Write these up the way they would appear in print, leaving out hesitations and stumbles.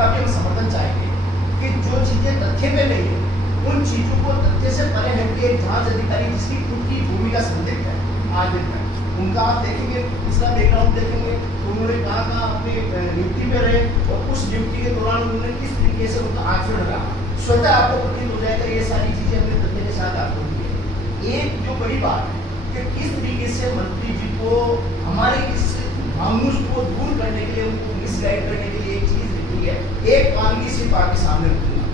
आपका भी हम समर्थन चाहेंगे कि जो चीजें तथ्य पे नहीं है उन चीजों को तथ्य से परे हट के एक जांच अधिकारी जिसकी खुद की भूमिका संदिग्ध है आज दिन तक, उनका आप देखेंगे पिछला बैकग्राउंड देखेंगे तो उन्होंने कहाँ अपनी नियुक्ति पे रहे और उस नियुक्ति के दौरान उन्होंने किस तरीके से उनका आचरण रहा, स्वतः आपको प्रतीत हो जाएगा ये सारी चीजें हमने तथ्य के साथ आपको दी है। एक जो बड़ी बात है कि किस तरीके से मंत्री जी को हमारे इस नामूस को दूर करने के लिए, उनको मिसगाइड करने के लिए एक चीज लिखी है, एक कानूनी सिर्फ आपके सामने रखूंगा।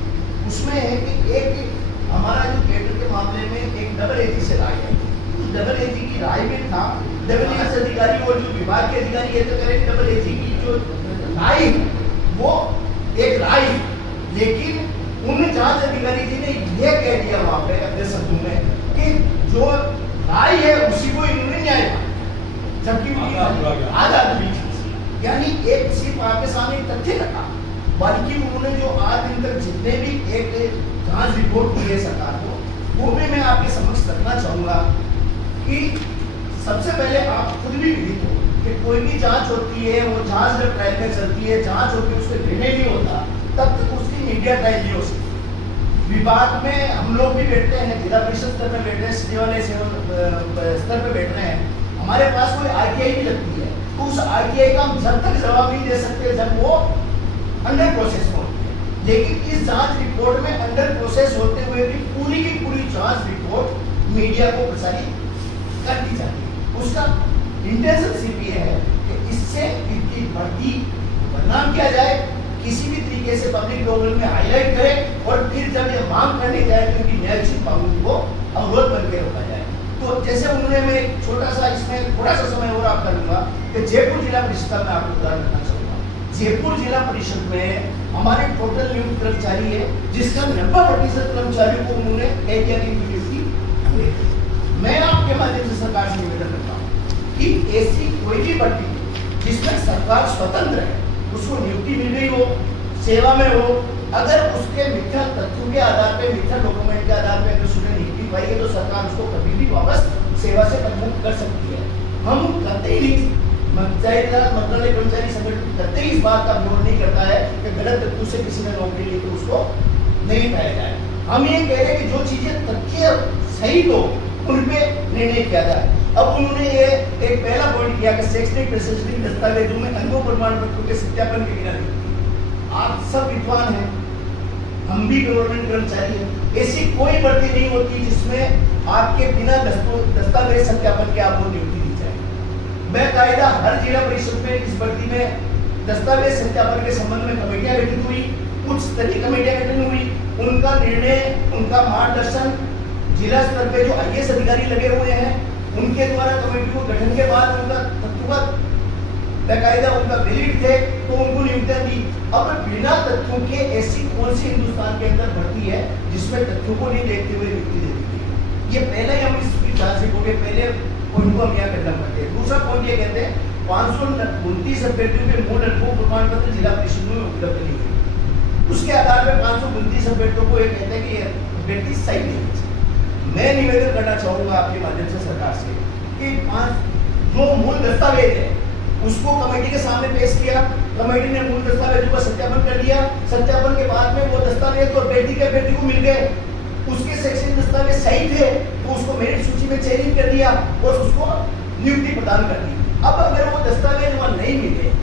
उसमें है कि एक हमारा जो कैडर के मामले में एक डबल एजी से राय है, उस डबल एजी की राय में था डबल एजी अधिकारी और जो विभाग के अधिकारी ये तो करें डबल एजी की जो राय वो एक राय, लेकिन उन जांच अधिकारी जी ने यह कह दिया वहां पे अपने शब्दों में कि जो राय है उसी को इन्होंने न्याय माना, जबकि आधा यानी एक सिर्फ आपके सामने तथ्य रखा, बल्कि उन्होंने जो आज दिन तक जितने भी एक जांच रिपोर्ट दी है सरकार को, वो भी मैं आपके समक्ष रखना चाहूंगा कि सबसे पहले आप खुद भी विदित हो कि कोई भी जांच होती है, वो जांच जब ट्रायल में चलती है, जांच होती है, उसका निर्णय नहीं होता, तब तक उसकी मीडिया ट्रायल नहीं हो सकती। विभाग में हम लोग भी बैठते हैं, जिला परिषद स्तर पर बैठ रहे हैं, सचिवालय स्तर पर बैठ रहे हैं, हमारे पास कोई आरटीआई भी लगती है, तो उस आरटीआई का हम जब तक जवाब नहीं दे सकते जब वो अंडर प्रोसेस में होती है। लेकिन इस जांच रिपोर्ट में अंडर प्रोसेस होते हुए भी पूरी की पूरी जांच रिपोर्ट मीडिया को प्रसारित कर दी जाती है। उसका इंटेंशन सिर्फ ये है कि इससे इनकी बढ़ती बदनाम किया जाए, किसी भी तरीके से पब्लिक डोमेन में हाईलाइट करे और फिर जब ये मांग करने जाए तो उनकी न्यायिक मांगों को अवरोध करके रोका जाए। तो जैसे उन्होंने मैं एक छोटा सा इसमें थोड़ा सा समय और आप करूंगा कि जयपुर जिला परिषद में आपको उदाहरण रखना चाहूंगा। जयपुर जिला परिषद में हमारे टोटल नियुक्त कर्मचारी है जिसका 90% कर्मचारियों को उन्होंने कह दिया कि नियुक्ति। मैं आपके माध्यम से सरकार से निवेदन करता हूँ कि ऐसी कोई भी भर्ती जिसमें सरकार स्वतंत्र है, उसको नियुक्ति मिल गई हो, सेवा में हो, अगर उसके मिथ्या तथ्यों के आधार पे, मिथ्या डॉक्यूमेंट के आधार पे अगर उसने नियुक्ति पाई है तो सरकार उसको कभी भी वापस सेवा से मुक्त कर सकती है। हम कतई नहीं, मंत्रालय कर्मचारी संगठन कतई इस बात का विरोध नहीं करता है कि गलत तथ्यों से किसी ने नौकरी ली तो उसको नहीं पाया जाए। हम ये कह रहे हैं कि जो चीजें तथ्य सही हो उन पे निर्णय किया जाए। अब उन्होंने ये एक पहला पॉइंट किया कि शैक्षणिक प्रशंसनिक दस्तावेजों में अनुभव प्रमाण पत्रों के सत्यापन के बिना नहीं। आप सब विद्वान हैं, हम भी गवर्नमेंट कर्मचारी हैं, ऐसी कोई भर्ती नहीं होती जिसमें आपके बिना दस्तावेज सत्यापन के आपको नियुक्ति दी जाए। बेकायदा हर जिला परिषद में इस भर्ती में दस्तावेज सत्यापन के संबंध में कमेटियां गठित हुई, उच्च स्तरीय कमेटियां गठित हुई, उनका निर्णय, उनका मार्गदर्शन जिला स्तर पे जो आईएएस अधिकारी लगे हुए हैं उनके द्वारा कमेटी को गठन के बाद उनका तथ्यगत बेकायदा उनका वैलिड थे तो उनको नियुक्तियां दी। अब बिना तथ्यों के ऐसी कौन सी हिंदुस्तान के अंदर भर्ती है जिसमें तथ्यों को नहीं देखते हुए नियुक्ति दे दी गई? ये पहले ही हम इस जांच रिपोर्ट के पहले पॉइंट को हम यहाँ खत्म करते हैं। दूसरा पॉइंट ये कहते हैं 529 अभ्यर्थियों के मूल अनुभव प्रमाण पत्र जिला परिषद में उपलब्ध नहीं है, उसके आधार पर 529 अभ्यर्थियों को ये कहते हैं कि अभ्यर्थी सही नहीं। मैं निवेदन करना चाहूंगा आपके माध्यम से सरकार से कि जो मूल दस्तावेज है उसको कमेटी के सामने पेश किया, कमेटी ने मूल दस्तावेजों का सत्यापन कर दिया, सत्यापन के बाद में वो दस्तावेज तो अभ्यर्थी को मिल गए, उसके शैक्षणिक दस्तावेज सही थे तो उसको मेरिट सूची में चयनित कर दिया और उसको नियुक्ति प्रदान कर दी। अब अगर वो दस्तावेज वहां नहीं मिले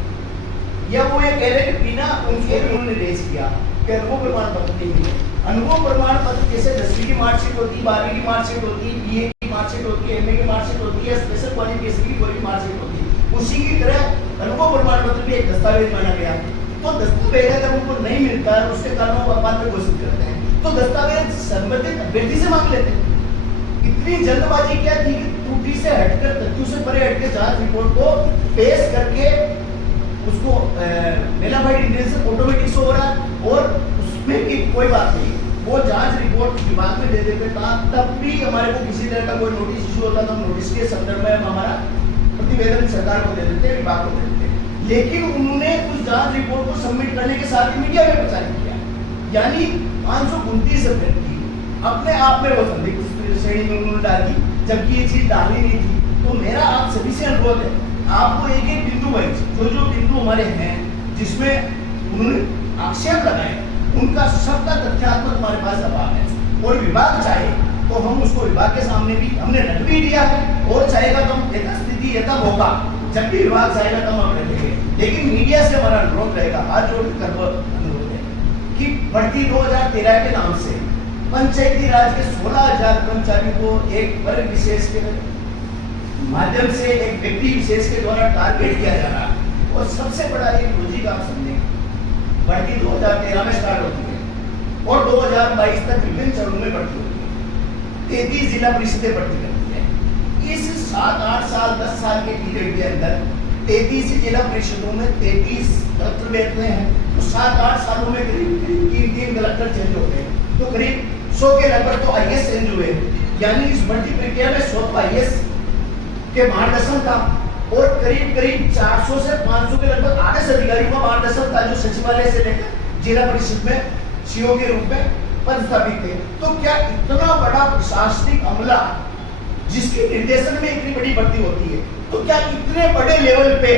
या वो ये कह रहे हैं बिना उनके उन्होंने रेज किया कि अनुभव प्रमाण पत्र नहीं मिले। अनुभव प्रमाण पत्र जैसे 10वीं की मार्कशीट होती है, 12वीं की मार्कशीट होती है, बीए की मार्कशीट होती है, एमए की मार्कशीट होती है, स्पेशल क्वालिफिकेशन की कोई मार्कशीट होती है, उसी की तरह अनुभव प्रमाण पत्र भी एक दस्तावेज माना गया। तो दस्तावेज अगर उनको नहीं मिलता है उसके कारण वो अपात्र घोषित करते हैं तो दस्तावेज संबंधित अभ्यर्थी से मांग लेते हैं। इतनी जल्दबाजी क्या थी कि त्रुटि से हटकर, तथ्यों से परे हटकर जांच रिपोर्ट को पेश करके उसको वेरीफाइड इंटेंशन ऑटोमेटिक हो रहा और उसमें की कोई बात नहीं, वो जांच रिपोर्ट विभाग में दे देते था, तब भी हमारे को किसी तरह का कोई नोटिस इशू होता तो नोटिस के संदर्भ में हम हमारा प्रतिवेदन सरकार को दे देते, विभाग को दे देते। लेकिन उन्होंने उस जांच रिपोर्ट को सबमिट करने के साथ ही मीडिया में प्रचारित किया, यानी 529 अभ्यर्थी अपने आप में वो संदिग्ध श्रेणी में उन्होंने डाली, जबकि ये चीज डालनी नहीं थी। तो मेरा आप सभी से अनुरोध है, आपको एक एक बिंदु वाइज जो बिंदु हमारे हैं जिसमें उन्होंने आक्षेप लगाए उनका सबका तथ्यात्मक हमारे पास अभाव है। और विभाग चाहे तो हम उसको विभाग के सामने भी हमने रख भी दिया है, और चाहेगा तो हम यथास्थिति यथा मौका जब भी विभाग चाहेगा तो हम रखेंगे। लेकिन मीडिया से हमारा अनुरोध रहेगा, हाथ जोड़ कर अनुरोध है कि भर्ती 2013 के नाम से पंचायती राज के 16,000 कर्मचारियों को एक वर्ग विशेष के माध्यम से एक व्यक्ति विशेष के द्वारा टारगेट किया जा रहा है। और सबसे बड़ा एक लॉजिक आप समझेंगे, भर्ती 2013 में स्टार्ट होती है और 2022 तक विभिन्न चरणों में भर्ती होती है। 33 जिला परिषदें भर्ती करती है। इस 7-8 साल 10 साल के पीरियड के अंदर 33 जिला परिषदों में 33 कलेक्टर बैठते हैं, तो 7-8 सालों में करीब 3 कलेक्टर चेंज होते हैं, तो करीब 100 के लगभग तो आईएएस चेंज हुए। यानी इस भर्ती प्रक्रिया में 100 आईएएस के मार्गदर्शन था और करीब 400 से 500 के लगभग आरएस अधिकारियों का मार्गदर्शन था, जो सचिवालय से लेकर जिला परिषद में सीओ के रूप में पदस्थापित थे। तो क्या इतना बड़ा प्रशासनिक अमला जिसके निर्देशन में इतनी बड़ी भर्ती होती है, तो क्या इतने बड़े लेवल पे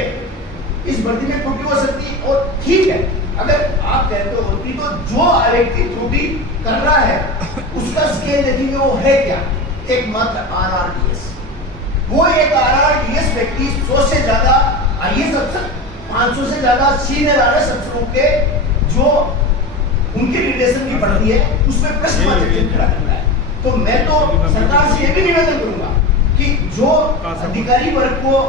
इस भर्ती में त्रुटि हो सकती है? और ठीक है, अगर आप कहते हो कि तो जो व्यक्ति त्रुटि कर रहा है उसका स्केल देखेंगे, वो है क्या? एकमात्र आरआरडीएस। वो एक आरआरडीएस व्यक्ति 100 से ज्यादा आईएएस अफसर, 500 से ज्यादा सीनियर आरएस अफसरों के जो उनके निर्देशन की पड़ती है उसमें प्रश्न खड़ा करना है। तो मैं तो सरकार से यह भी निवेदन करूंगा कि जो अधिकारी वर्ग को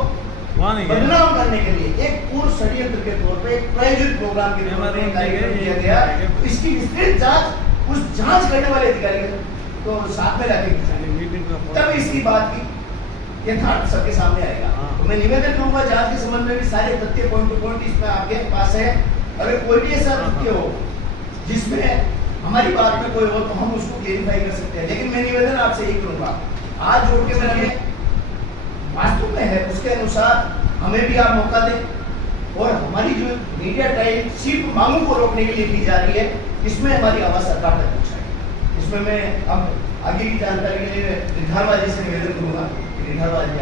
बदनाम करने के लिए एक पूर्ण षड्यंत्र के तौर पे, एक प्रायोजित प्रोग्राम के तौर पे कार्यक्रम किया गया, तो इसकी विस्तृत जांच उस जांच करने वाले अधिकारी को साथ में रखेंगे, तब इसकी बात की यथार्थ सबके सामने आएगा। तो मैं निवेदन करूंगा, जांच के संबंध में भी सारे तथ्य पॉइंट टू पॉइंट इसमें आपके पास है। अगर कोई भी ऐसा तथ्य हो जिसमें हमारी बात में कोई हो तो हम उसको क्लेरिफाई कर सकते हैं। लेकिन मैं निवेदन आपसे यही करूंगा, आज जोड़ के मैंने वास्तव में है उसके अनुसार हमें भी आप मौका दें, और हमारी जो मीडिया ट्रायल सिर्फ मांगों को रोकने के लिए की जा रही है, इसमें हमारी आवाज सरकार तक पहुंचाए। इसमें मैं अब आगे की जानकारी के लिए निधारवादी से निवेदन करूंगा। निधारवादी